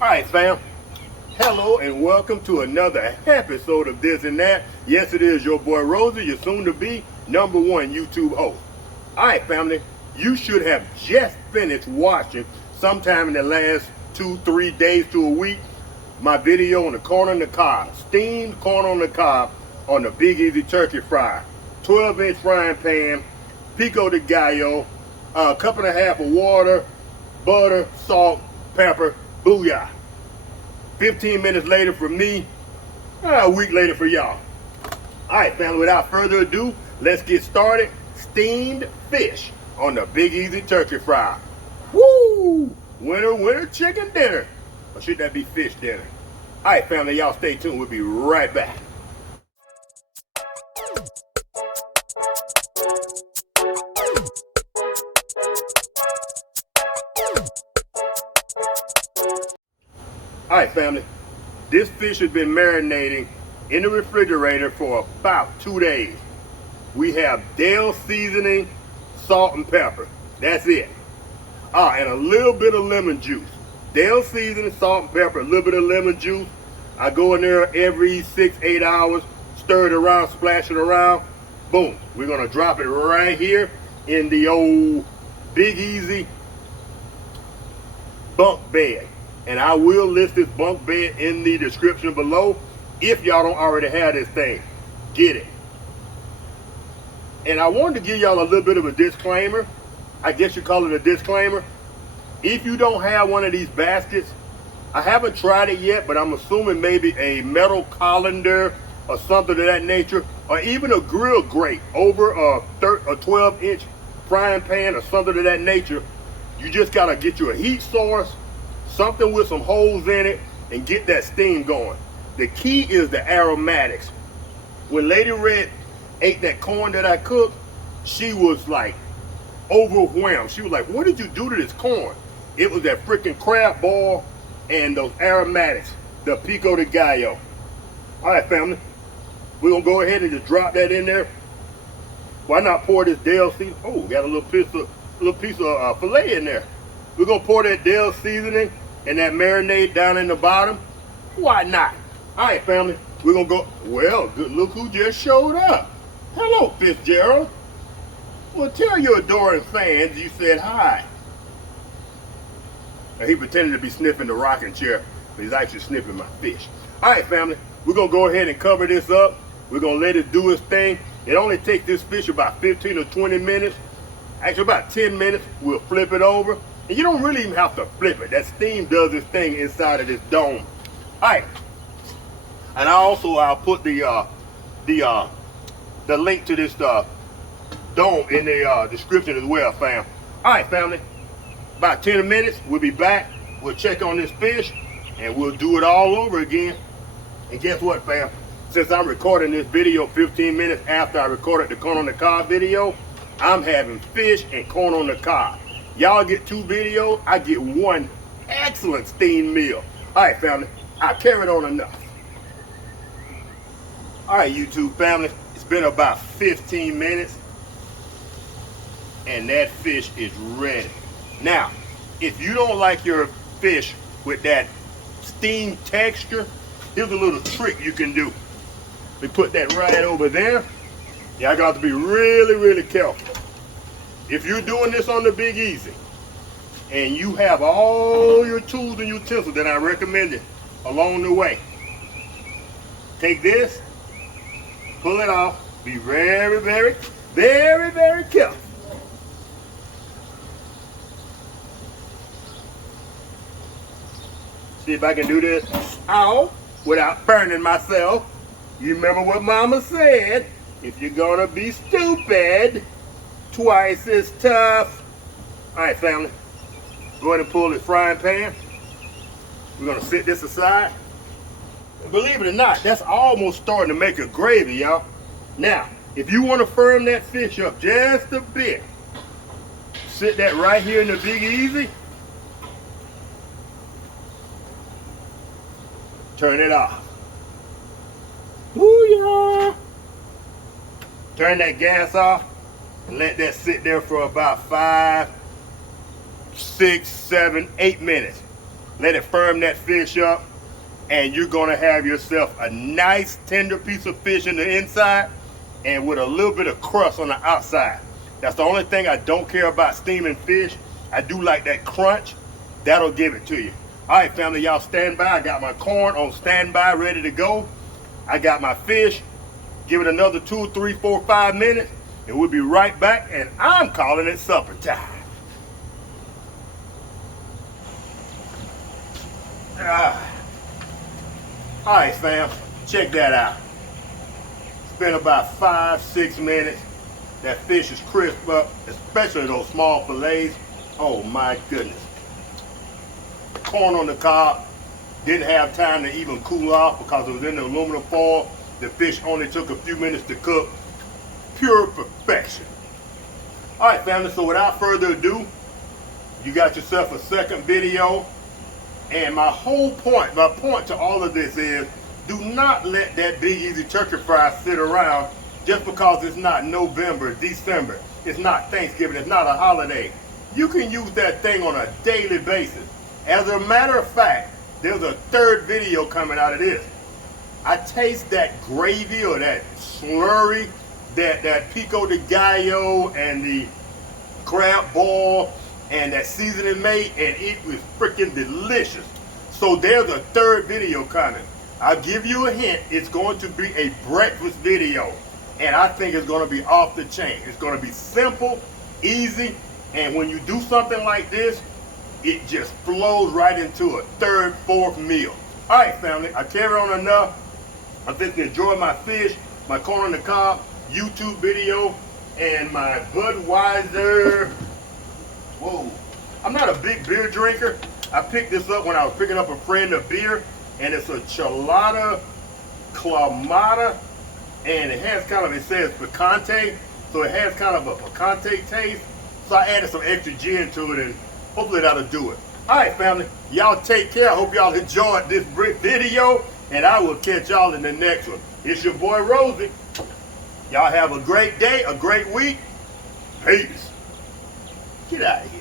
Alright fam, hello and welcome to another episode of This and That. Yes, it is your boy Rosie, your soon to be #1 YouTube host. Alright family, you should have just finished watching sometime in the last 2-3 days to a week my video on the corn on the cob, steamed corn on the cob on the Big Easy turkey fryer, 12-inch frying pan, Pico de gallo, a cup and a half of water, butter, salt, pepper, booyah. 15 minutes later for me, a week later for y'all. Alright family, without further ado, let's get started. Steamed fish on the Big Easy turkey fryer. Woo! Winter chicken dinner. Or should that be fish dinner? Alright family, y'all stay tuned. We'll be right back. Alright family, this fish has been marinating in the refrigerator for about 2 days. We have Dale seasoning, salt and pepper. That's it. And a little bit of lemon juice. Dale seasoning, salt and pepper, a little bit of lemon juice. I go in there every 6-8 hours, stir it around, splash it around. Boom. We're gonna drop it right here in the old Big Easy bunk bed. And I will list this bunk bed in the description below. If y'all don't already have this thing, get it. And I wanted to give y'all a little bit of a disclaimer. I guess you call it a disclaimer. If you don't have one of these baskets, I haven't tried it yet, but I'm assuming maybe a metal colander or something of that nature, or even a grill grate over a 12-inch frying pan or something of that nature. You just gotta get you a heat source, something with some holes in it, and get that steam going. The key is the aromatics. When Lady Red ate that corn that I cooked, she was like overwhelmed. She was like, what did you do to this corn? It was that freaking crab ball and those aromatics, the Pico de gallo. All right, family, we're gonna go ahead and just drop that in there. Why not pour this Dale seasoning? Oh, got a little piece of filet in there. We're gonna pour that Dale seasoning and that marinade down in the bottom. Why not? All right, family, we're gonna go. Well, good, look who just showed up. Hello, Fitzgerald. Well, tell your adoring fans you said hi. Now, he pretended to be sniffing the rocking chair, but he's actually sniffing my fish. All right, family, we're gonna go ahead and cover this up. We're gonna let it do its thing. It only takes this fish about 15 or 20 minutes. Actually, about 10 minutes. We'll flip it over. And you don't really even have to flip it. That steam does its thing inside of this dome. All right. And I'll put the link to this dome in the description as well, fam. All right, family. About 10 minutes, we'll be back. We'll check on this fish, and we'll do it all over again. And guess what, fam? Since I'm recording this video 15 minutes after I recorded the corn on the cob video, I'm having fish and corn on the cob. Y'all get 2 videos, I get 1 excellent steamed meal. All right, family, I carried on enough. All right, YouTube family, it's been about 15 minutes, and that fish is ready. Now, if you don't like your fish with that steam texture, here's a little trick you can do. We put that right over there. Y'all got to be really, really careful. If you're doing this on the Big Easy and you have all your tools and utensils that I recommended along the way, take this, pull it off, be very, very, very, very careful. See if I can do this without burning myself. You remember what Mama said, if you're gonna be stupid, twice as tough. All right, family, go ahead and pull this frying pan. We're gonna set this aside. And believe it or not, that's almost starting to make a gravy, y'all. Now, if you want to firm that fish up just a bit, sit that right here in the Big Easy. Turn it off. Booyah! Turn that gas off and let that sit there for about 5, 6, 7, 8 minutes. Let it firm that fish up, and you're gonna have yourself a nice tender piece of fish in the inside and with a little bit of crust on the outside. That's the only thing I don't care about steaming fish. I do like that crunch. That'll give it to you. All right, family, y'all stand by. I got my corn on standby, ready to go. I got my fish. Give it another 2, 3, 4, 5 minutes, and we'll be right back, and I'm calling it supper time. All right, fam, check that out. It's been about 5, 6 minutes. That fish is crisp up, especially those small fillets. Oh my goodness. Corn on the cob. Didn't have time to even cool off because it was in the aluminum foil. The fish only took a few minutes to cook. Pure perfection. All right, family, so without further ado, you got yourself a second video. And my point to all of this is, do not let that Big Easy turkey fry sit around just because it's not November, December, it's not Thanksgiving, it's not a holiday. You can use that thing on a daily basis. As a matter of fact, there's a third video coming out of this. I taste that gravy or that slurry, that Pico de gallo and the crab ball and that seasoning made, and it was freaking delicious. So there's a third video coming. I'll give you a hint. It's going to be a breakfast video, and I think it's going to be off the chain. It's going to be simple, easy, and when you do something like this, it just flows right into a third, fourth meal. All right, family, I carry on enough. I'm just enjoying my fish, my corn on the cob, YouTube video, and my Budweiser. Whoa. I'm not a big beer drinker. I picked this up when I was picking up a friend of beer, and it's a Chelada Clamato, and it has kind of, it says picante, so it has kind of a picante taste. So I added some extra gin to it, and hopefully that'll do it. All right, family, y'all take care. I hope y'all enjoyed this video, and I will catch y'all in the next one. It's your boy Rosie. Y'all have a great day, a great week. Peace. Get out of here.